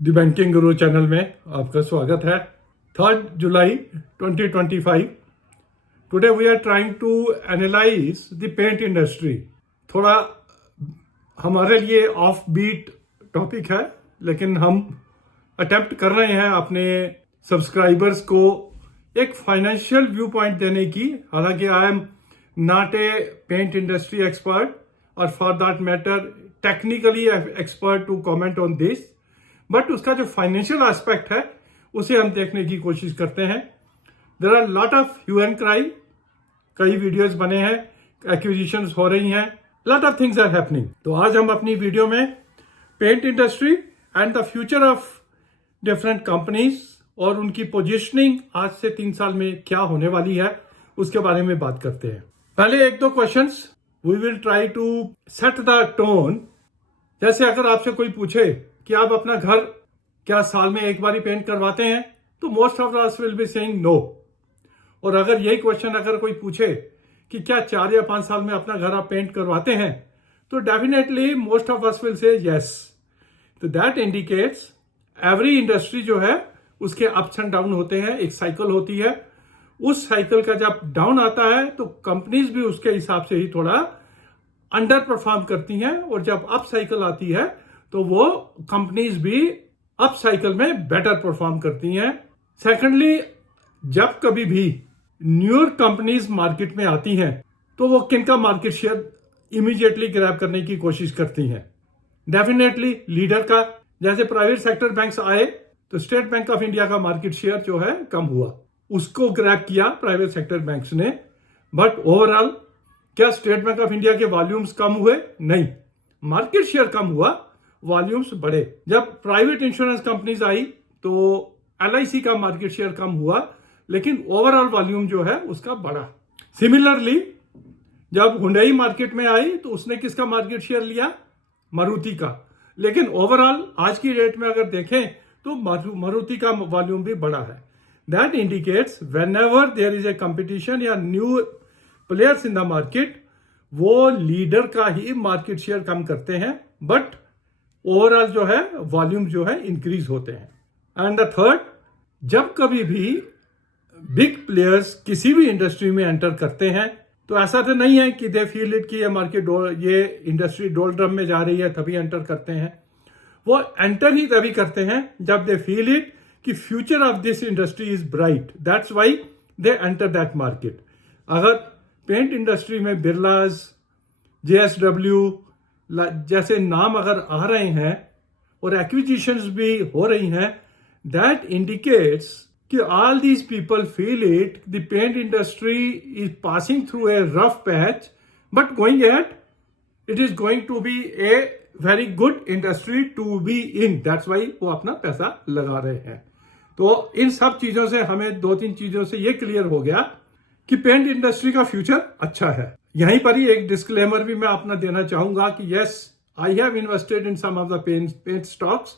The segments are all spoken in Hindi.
द बैंकिंग गुरु चैनल में आपका स्वागत है। 3 जुलाई 2025। Today we are trying to analyze the paint industry. थोड़ा हमारे लिए ऑफ बीट टॉपिक है, लेकिन हम अटेम्प्ट कर रहे हैं अपने सब्सक्राइबर्स को एक फाइनेंशियल व्यू पॉइंट देने की। हालांकि I am not a paint industry expert और for that matter technically expert to comment on this, but उसका जो फाइनेंशियल एस्पेक्ट है उसे हम देखने की कोशिश करते हैं। There are lot of hue and cry, कई वीडियोस बने हैं, एक्विजिशंस हो रही हैं, lot of things are happening. तो आज हम अपनी वीडियो में paint industry and the future of different companies और उनकी पोजीशनिंग आज से 3 साल में क्या होने वाली है उसके बारे में बात करते हैं। पहले 1-2 questions we will try to set the tone. जैसे अगर आपसे कोई पूछे कि आप अपना घर क्या साल में एक बार ही पेंट करवाते हैं, तो most of us will be saying no. और अगर यही क्वेश्चन अगर कोई पूछे कि क्या 4 या 5 साल में अपना घर आप पेंट करवाते हैं, तो definitely most of us will say yes. तो दैट इंडिकेट्स एवरी इंडस्ट्री जो है उसके अप्स एंड डाउन होते हैं, एक साइकिल होती है। उस साइकिल का जब डाउन आता है तो कंपनीज भी उसके हिसाब से ही थोड़ा अंडर परफॉर्म करती हैं, और जब अप साइकिल आती है तो वो कंपनीज भी अप साइकिल में बेटर परफॉर्म करती हैं। सेकेंडली, जब कभी भी न्यूअर कंपनीज मार्केट में आती हैं तो वो किनका मार्केट शेयर इमीडिएटली ग्रैब करने की कोशिश करती हैं? डेफिनेटली लीडर का। जैसे प्राइवेट सेक्टर बैंक्स आए तो स्टेट बैंक ऑफ इंडिया का मार्केट शेयर जो है कम हुआ, उसको ग्रैब किया प्राइवेट सेक्टर बैंक्स ने। बट ओवरऑल क्या स्टेट बैंक ऑफ इंडिया के वॉल्यूम्स कम हुए? नहीं, मार्केट शेयर कम हुआ, वॉल्यूम्स बढ़े। जब प्राइवेट इंश्योरेंस कंपनीज आई तो LIC का मार्केट शेयर कम हुआ, लेकिन ओवरऑल वॉल्यूम जो है उसका बढ़ा। सिमिलरली जब हुंडई मार्केट में आई तो उसने किसका मार्केट शेयर लिया? मारुति का। लेकिन ओवरऑल आज की डेट में अगर देखें तो मारुति का वॉल्यूम भी बढ़ा है। That indicates whenever there is a competition या new players in the market, वो लीडर का ही मार्केट शेयर कम करते हैं, बट ओवरऑल जो है वॉल्यूम जो है इंक्रीज होते हैं। एंड द थर्ड, जब कभी भी बिग प्लेयर्स किसी भी इंडस्ट्री में एंटर करते हैं तो ऐसा तो नहीं है कि दे फील इट कि ये मार्केट ये इंडस्ट्री डोलड्रम में जा रही है तभी एंटर करते हैं। वो एंटर ही तभी करते हैं जब दे फील इट कि future of this industry is bright, that's why they enter that market. अगर पेंट इंडस्ट्री में बिरलास, JSW जैसे नाम अगर आ रहे हैं और एक्विजिशंस भी हो रही हैं, दैट इंडिकेट्स कि all these people feel it the paint industry is passing through a rough patch, but going at it is going to be a very good industry to be in. That's why वो अपना पैसा लगा रहे हैं। तो इन सब चीजों से हमें 2-3 चीजों से ये क्लियर हो गया कि पेंट इंडस्ट्री का फ्यूचर अच्छा है। यहीं पर ही एक डिस्क्लेमर भी मैं अपना देना चाहूंगा कि yes, I have invested in some of the paint stocks.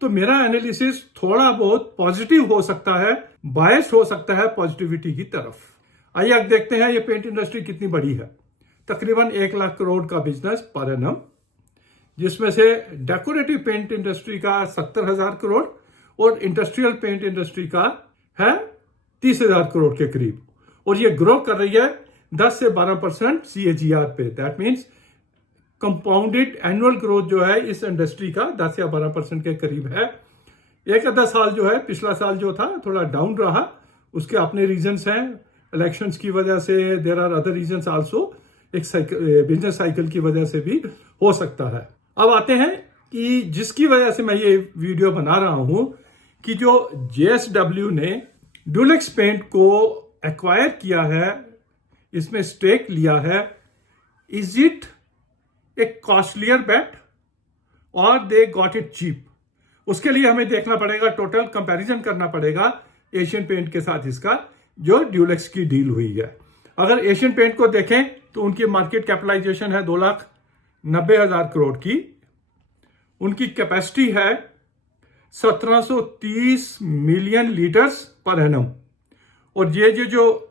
तो मेरा एनालिसिस थोड़ा बहुत पॉजिटिव हो सकता है, बायस हो सकता है पॉजिटिविटी की तरफ। आइए अब देखते हैं ये पेंट इंडस्ट्री कितनी बड़ी है। तकरीबन 1 लाख करोड़ का बिजनेस पर एनम, जिसमें से डेकोरेटिव पेंट इंडस्ट्री का 70,000 करोड़ और इंडस्ट्रियल पेंट इंडस्ट्री का है 30,000 करोड़ के करीब। और ये ग्रो कर रही है 10 से 12% CAGR पे। That means compounded annual growth जो है इस इंडस्ट्री का 10 या 12% के करीब है। एक आधा साल जो है, पिछला साल जो था थोड़ा डाउन रहा, उसके अपने रीजंस हैं, इलेक्शंस की वजह से, there are other reasons also, एक बिजनेस साइकिल की वजह से भी हो सकता है। अब आते हैं कि जिसकी वजह से मैं ये वीडियो बना रहा हूं कि जो JSW ने ड्यूलेक्स पेंट को एक्वायर किया है, इसमें स्टेक लिया है, इज इट ए कॉस्टलियर बेट और दे गॉट इट चीप? उसके लिए हमें देखना पड़ेगा, टोटल कंपैरिजन करना पड़ेगा एशियन पेंट के साथ इसका जो ड्यूलेक्स की डील हुई है। अगर एशियन पेंट को देखें तो उनकी मार्केट कैपिटलाइजेशन है 2,90,000 करोड़ की, उनकी कैपेसिटी है 1730 मिलियन लीटर्स पर एनम, और ये जो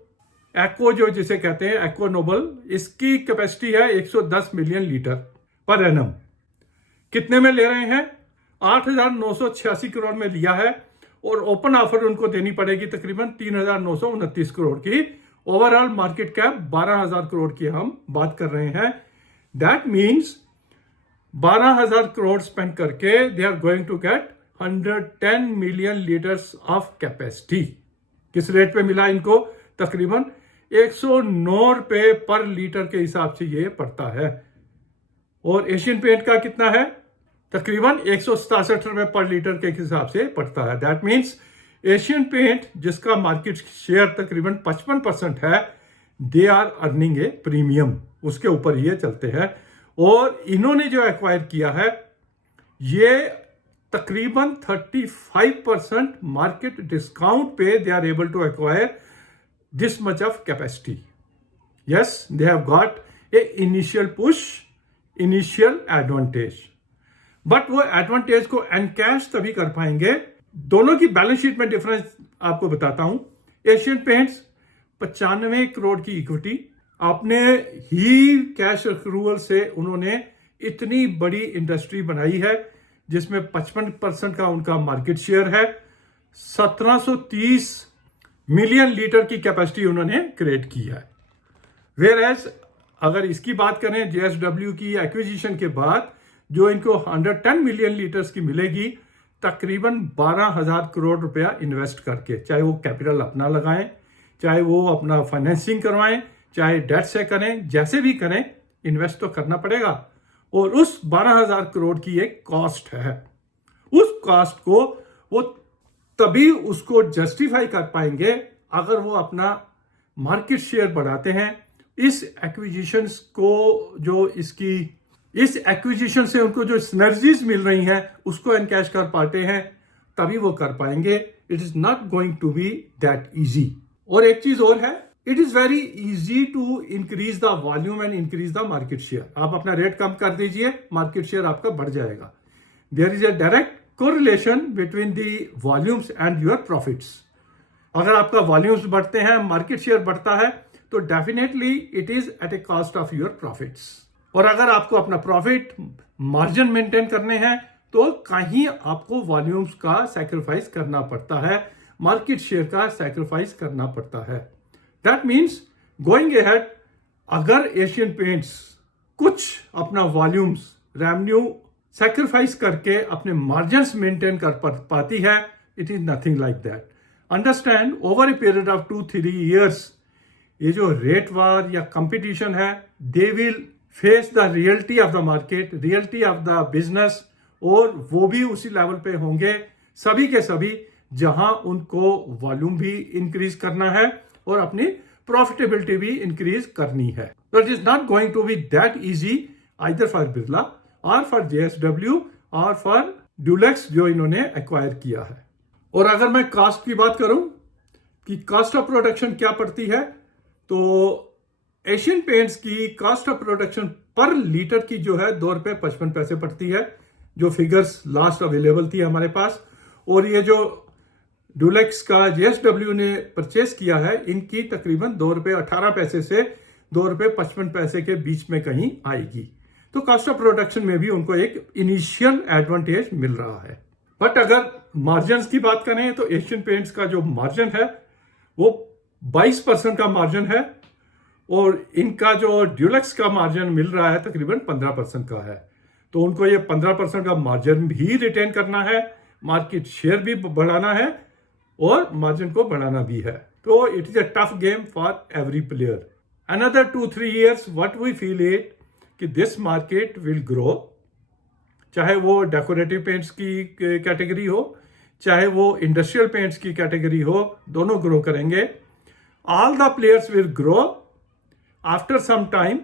एक्को जो जिसे कहते हैं एक्को नोबल, इसकी कैपेसिटी है 110 मिलियन लीटर पर एनम। कितने में ले रहे हैं? 8,986 करोड़ में लिया है और ओपन ऑफर उनको देनी पड़ेगी तकरीबन 3,929 करोड़ की। ओवरऑल मार्केट कैप 12,000 करोड़ की हम बात कर रहे हैं। दैट मीन्स 12,000 करोड़ स्पेंड करके they are going to get 110 million litres of capacity. किस रेट पे मिला इनको? तकरीबन 109 रुपए पर लीटर के हिसाब से ये पड़ता है। और एशियन पेंट का कितना है? तकरीबन 167 रुपए पर लीटर के हिसाब से पड़ता है। दैट मीन्स एशियन पेंट जिसका मार्केट शेयर तकरीबन 55% है, they are earning a premium, उसके ऊपर ये चलते हैं। और इन्होंने जो एक्वायर किया है ये तकरीबन 35% मार्केट डिस्काउंट पे they are able to acquire this much of capacity. Yes, they have got a initial push, initial advantage. But वो एडवांटेज को एनकैश तभी कर पाएंगे। दोनों की बैलेंस शीट में डिफरेंस आपको बताता हूं। एशियन पेंट्स 95 करोड़ की इक्विटी, आपने ही कैश एक्रूवल से उन्होंने इतनी बड़ी इंडस्ट्री बनाई है जिसमें 55% का उनका मार्केट शेयर है। 1730 मिलियन लीटर की कैपेसिटी उन्होंने क्रिएट की है। वेयर एज अगर इसकी बात करें जेएसडब्ल्यू की एक्विजिशन के बाद जो इनको 110 मिलियन लीटर्स की मिलेगी, तकरीबन 12,000 करोड़ रुपया इन्वेस्ट करके, चाहे वो कैपिटल अपना लगाएं, चाहे वो अपना फाइनेंसिंग करवाएं, चाहे डेट से करें, जैसे भी करें इन्वेस्ट तो करना पड़ेगा। और उस 12,000 करोड़ की एक कॉस्ट है। उस कॉस्ट को वो तभी उसको जस्टिफाई कर पाएंगे अगर वो अपना मार्केट शेयर बढ़ाते हैं। इस एक्विजिशन को जो इस एक्विजिशन से उनको जो सिनर्जीज मिल रही हैं उसको एनकैश कर पाते हैं, तभी वो कर पाएंगे। It is not going to be that easy. और एक चीज और है, it is very easy to increase the volume and increase the market share. आप अपना रेट कम कर दीजिए, मार्केट शेयर आपका बढ़ जाएगा। There is a direct correlation between the volumes and your profits. अगर आपका वॉल्यूम्स बढ़ते हैं, मार्केट शेयर बढ़ता है, तो definitely it is at a cost of your profits. और अगर आपको अपना प्रॉफिट मार्जिन मेंटेन करने हैं तो कहीं आपको वॉल्यूम्स का सैक्रिफाइस करना पड़ता है, मार्केट शेयर का सैक्रिफाइस करना पड़ता है। दैट मीन्स गोइंग अहेड, अगर एशियन पेंट्स कुछ अपना वॉल्यूम्स रेवेन्यू सैक्रिफाइस करके अपने मार्जिन्स मेंटेन कर पाती है, it is nothing like that. Understand, over a period of 2-3 years ये जो रेट वार या कंपटीशन है, they will face the reality of the market, reality of the business, और वो भी उसी लेवल पे होंगे सभी के सभी जहां उनको वॉल्यूम भी इंक्रीज करना है और अपनी प्रॉफिटेबिलिटी भी इंक्रीज करनी है। तो it is not going to be that easy either for Birla और फॉर जेएसडब्ल्यू और फॉर ड्यूलेक्स जो इन्होंने एक्वायर किया है। और अगर मैं कॉस्ट की बात करूं कि कॉस्ट ऑफ प्रोडक्शन क्या पड़ती है, तो एशियन पेंट्स की कॉस्ट ऑफ प्रोडक्शन पर लीटर की जो है 2 रुपये 55 पैसे पड़ती है, जो फिगर्स लास्ट अवेलेबल थी हमारे पास। और ये जो ड्यूलेक्स का जेएसडब्ल्यू ने परचेस किया है, इनकी तकरीबन 2 रुपये 18 पैसे से 2 रुपये 55 पैसे के बीच में कहीं आएगी। तो कॉस्ट ऑफ प्रोडक्शन में भी उनको एक इनिशियल एडवांटेज मिल रहा है। बट अगर मार्जिन की बात करें तो एशियन पेंट्स का जो मार्जिन है वो 22% का मार्जिन है, और इनका जो ड्यूलेक्स का मार्जिन मिल रहा है तकरीबन 15% का है। तो उनको ये 15% का मार्जिन भी रिटेन करना है, मार्केट शेयर भी बढ़ाना है और मार्जिन को बढ़ाना भी है। तो it is a tough game for every player. Another 2-3 years what we feel it कि दिस मार्केट विल ग्रो, चाहे वो डेकोरेटिव पेंट्स की कैटेगरी हो, चाहे वो इंडस्ट्रियल पेंट्स की कैटेगरी हो, दोनों ग्रो करेंगे। All the players will grow. After some time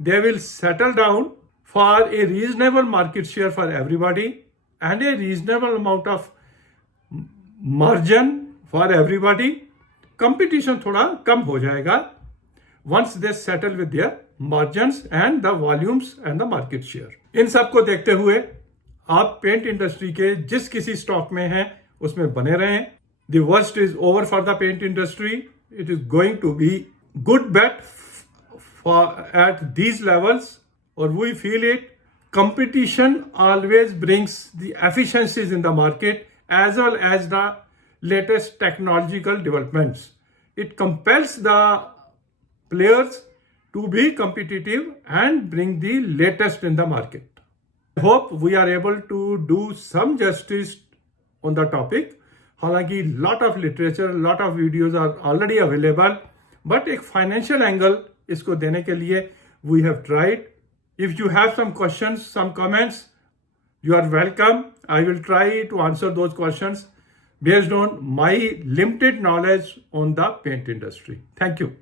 they will settle down for a reasonable market share for everybody and a reasonable amount of margin for everybody. Competition थोड़ा कम हो जाएगा once they settle with their margins and the volumes and the market share. इन सब को देखते हुए आप पेंट इंडस्ट्री के जिस किसी स्टॉक में हैं उसमें बने रहें। The worst is over for the paint industry. It is going to be good bet for at these levels, और we feel it competition always brings the efficiencies in the market as well as the latest technological developments. It compels the players to be competitive and bring the latest in the market. I hope we are able to do some justice on the topic. हालांकि lot of literature, lot of videos are already available, but एक financial angle इसको देने के लिए we have tried. If you have some questions, some comments, you are welcome. I will try to answer those questions based on my limited knowledge on the paint industry. Thank you.